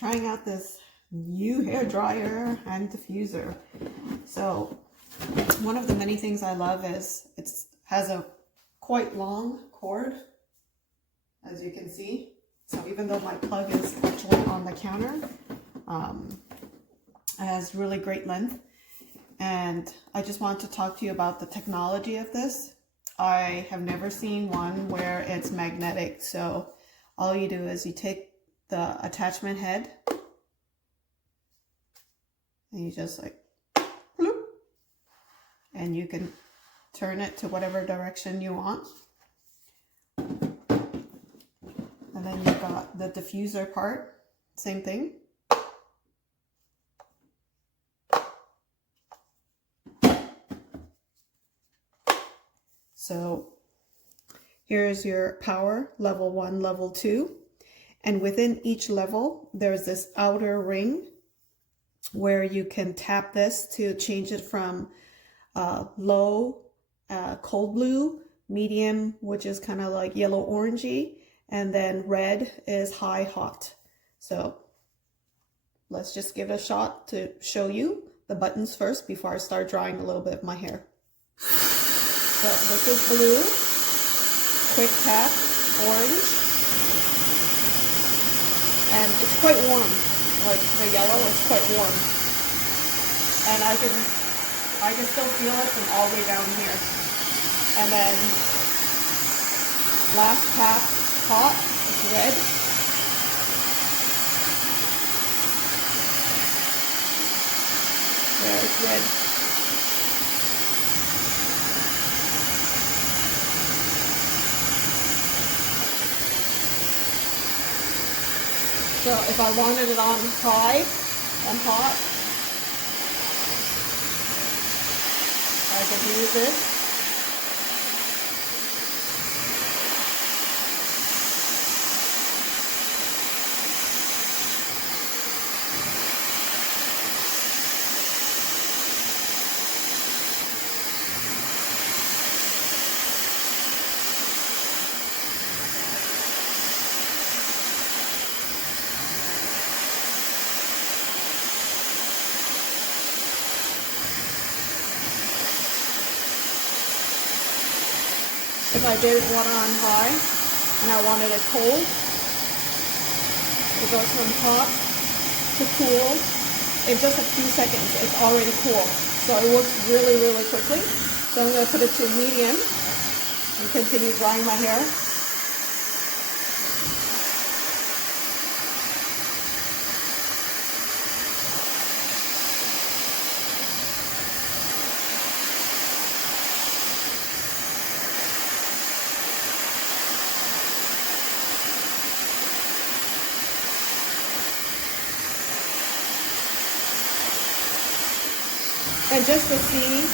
trying out this new hair dryer and diffuser. So one of the many things I love is it has a quite long cord, as you can see. So even though my plug is actually on the counter, it has really great length. And I just wanted to talk to you about the technology of this. I have never seen one where it's magnetic. So all you do is you take the attachment head and you just like bloop, and you can turn it to whatever direction you want. And then you've got the diffuser part, same thing. So here's your power, level 1, level 2. And within each level, there's this outer ring where you can tap this to change it from low, cold blue, medium, which is kind of like yellow orangey, and then red is high hot. So let's just give it a shot to show you the buttons first before I start drying a little bit of my hair. So this is blue, quick tap, orange, and it's quite warm. Like the yellow is quite warm, and I can still feel it from all the way down here. And then last tap, hot, it's red. There, it's red. So if I wanted it on high and hot, I could use this. If I did want it on high and I wanted it cold, it goes from hot to cool in just a few seconds. It's already cool. So it works really, really quickly. So I'm going to put it to medium and continue drying my hair. And just to see,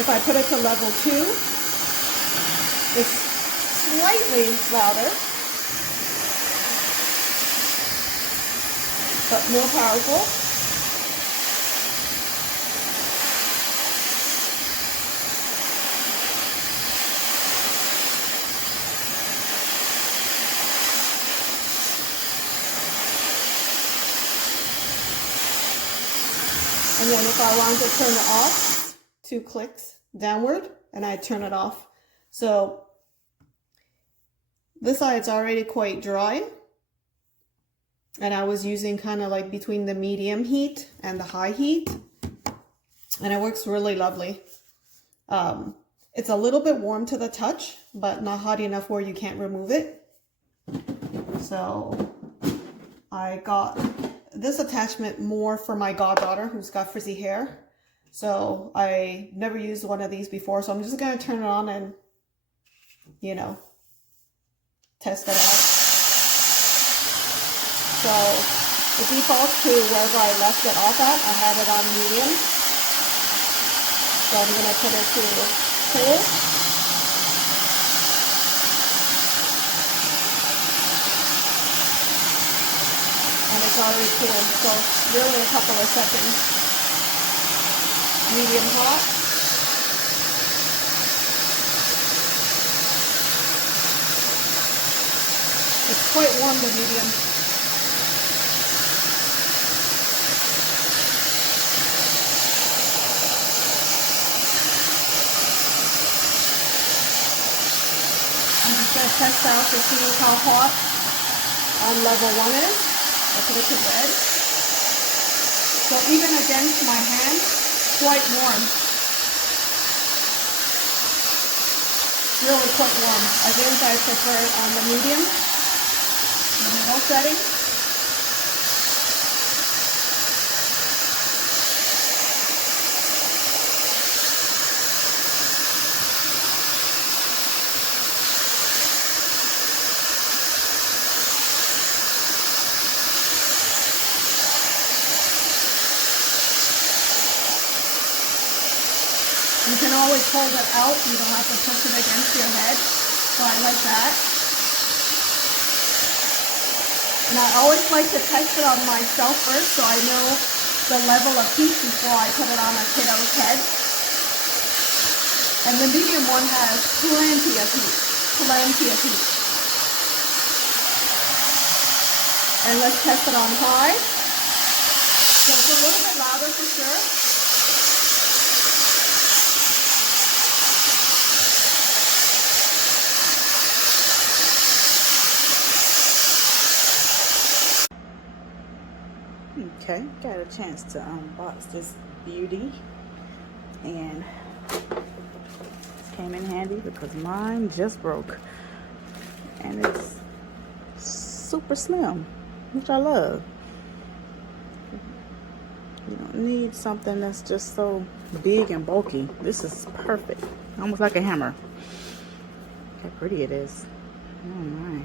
if I put it to level 2, it's slightly louder, but more powerful. And then if I want to turn it off, 2 clicks downward and I turn it off. So this side's already quite dry. And I was using kind of like between the medium heat and the high heat. And it works really lovely. It's a little bit warm to the touch, but not hot enough where you can't remove it. So I got this attachment more for my goddaughter who's got frizzy hair. So I never used one of these before. So I'm just going to turn it on and, you know, test it out. So it defaults to wherever I left it off at. I had it on medium. So I'm going to put it to cool. And it's already cool, so really a couple of seconds. Medium hot. It's quite warm to medium. test out to see how hot level 1 is. Let's look at red. So even against my hand, quite warm. Really quite warm. I think I prefer it on the medium, the middle setting. You can always hold it out, you don't have to push it against your head, so I like that. And I always like to test it on myself first, so I know the level of heat before I put it on a kiddo's head. And the medium one has plenty of heat, plenty of heat. And let's test it on high. So it's a little bit louder for sure. Okay, got a chance to unbox this beauty, and came in handy because mine just broke, and it's super slim, which I love. You don't need something that's just so big and bulky. This is perfect, almost like a hammer. Look how pretty it is. Oh my.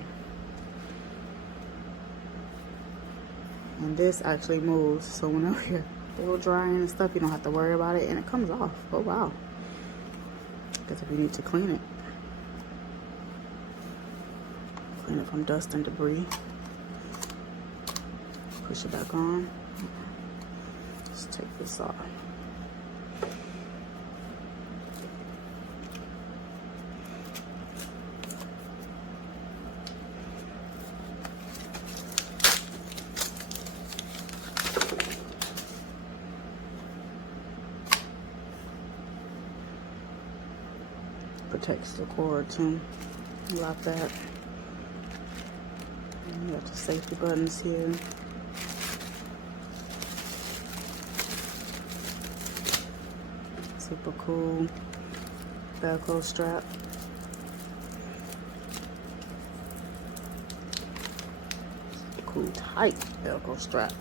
And this actually moves, so whenever you're blow drying and stuff, you don't have to worry about it, and it comes off. Oh wow. Because if you need to clean it from dust and debris, push it back on. Let's take this off. Protects the cord too. Lock that. And you got the safety buttons here. Super cool Velcro strap. Super cool tight Velcro strap.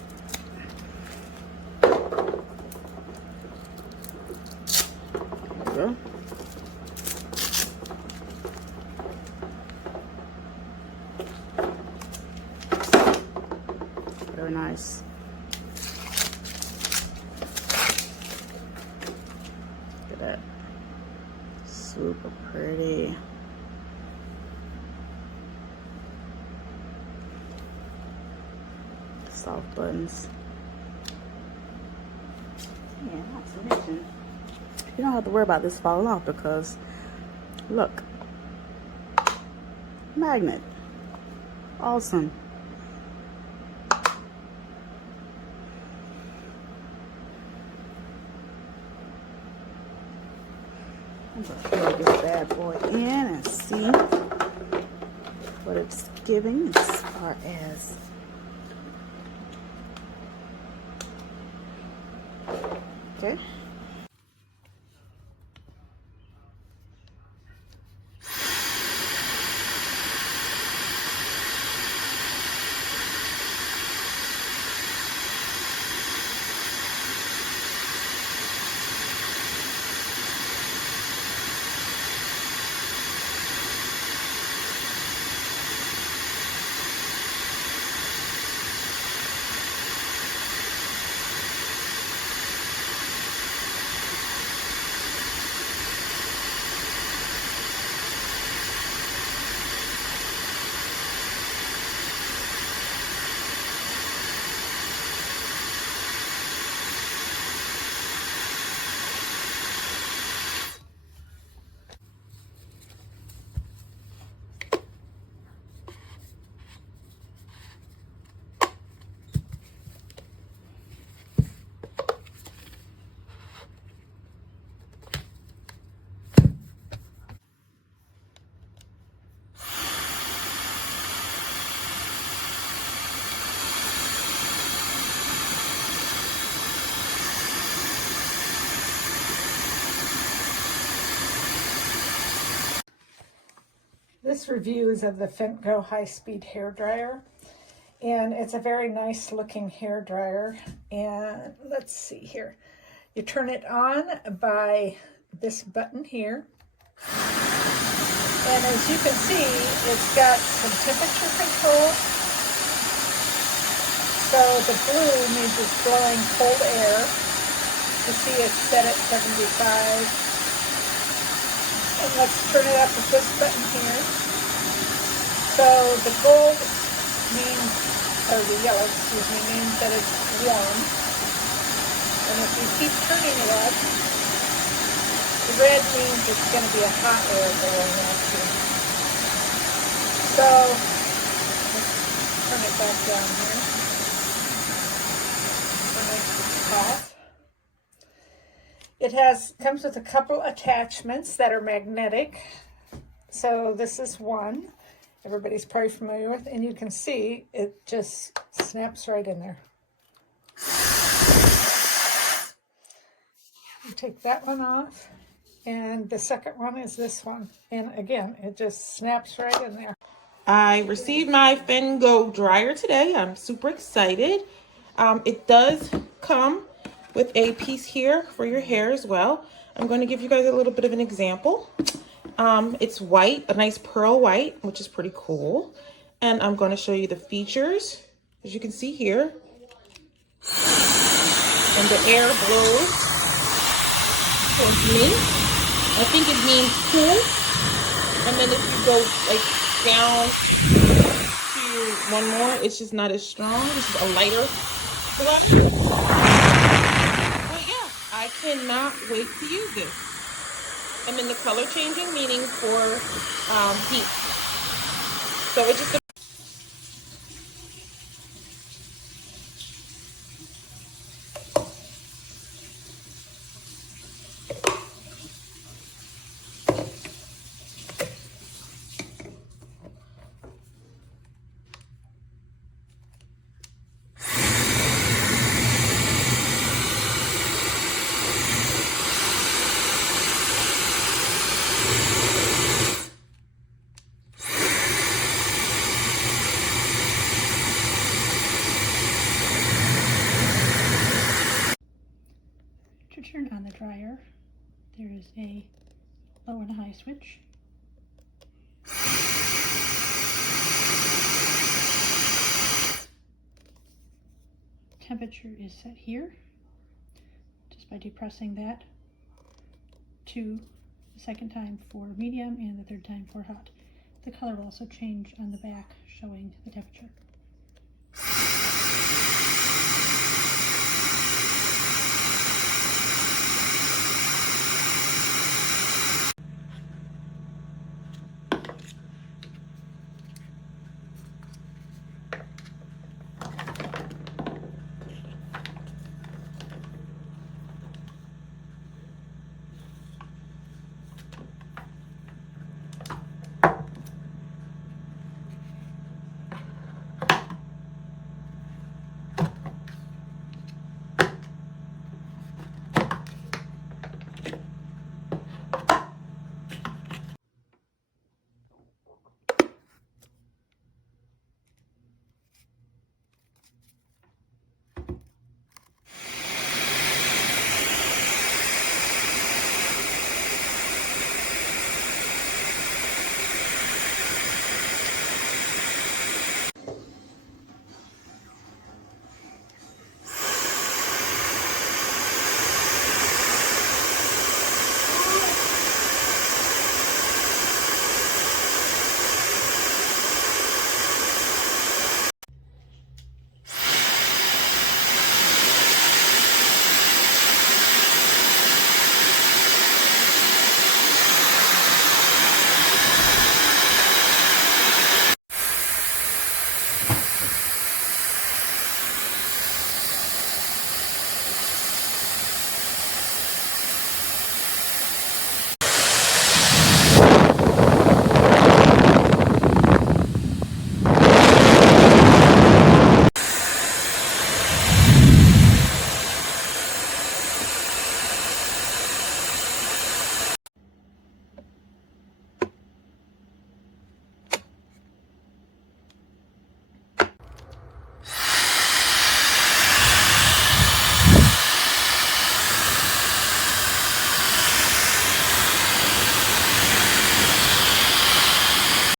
There you go. Very nice. Look at that. Super pretty. Soft buttons. Yeah, not to mention, you don't have to worry about this falling off because look. Magnet. Awesome. I'm going to plug this bad boy in and see what it's giving as far as okay. Today's review is of the Fentgo high-speed hair dryer, and it's a very nice looking hair dryer. And let's see here, you turn it on by this button here, and as you can see, it's got some temperature control. So the blue means it's blowing cold air. You see it's set at 75. And let's turn it up with this button here. So the gold means, or the yellow, excuse me, means that it's warm. And if you keep turning it up, the red means it's going to be a hot air blowing at you. So let's turn it back down here. Turn it off. It comes with a couple attachments that are magnetic. So this is one everybody's probably familiar with, and you can see it just snaps right in there. You take that one off, and the second one is this one. And again, it just snaps right in there. I received my Fentgo dryer today. I'm super excited. It does come with a piece here for your hair as well. I'm going to give you guys a little bit of an example. It's white, a nice pearl white, which is pretty cool. And I'm going to show you the features, as you can see here. And the air blows towards me. I think it means cool. And then if you go like down to one more, it's just not as strong. This is a lighter brush. I cannot wait to use this. And then the color changing, meaning for heat. So it's just To turn on the dryer, there is a low and high switch. Temperature is set here, just by depressing that, to the second time for medium and the third time for hot. The color will also change on the back, showing the temperature.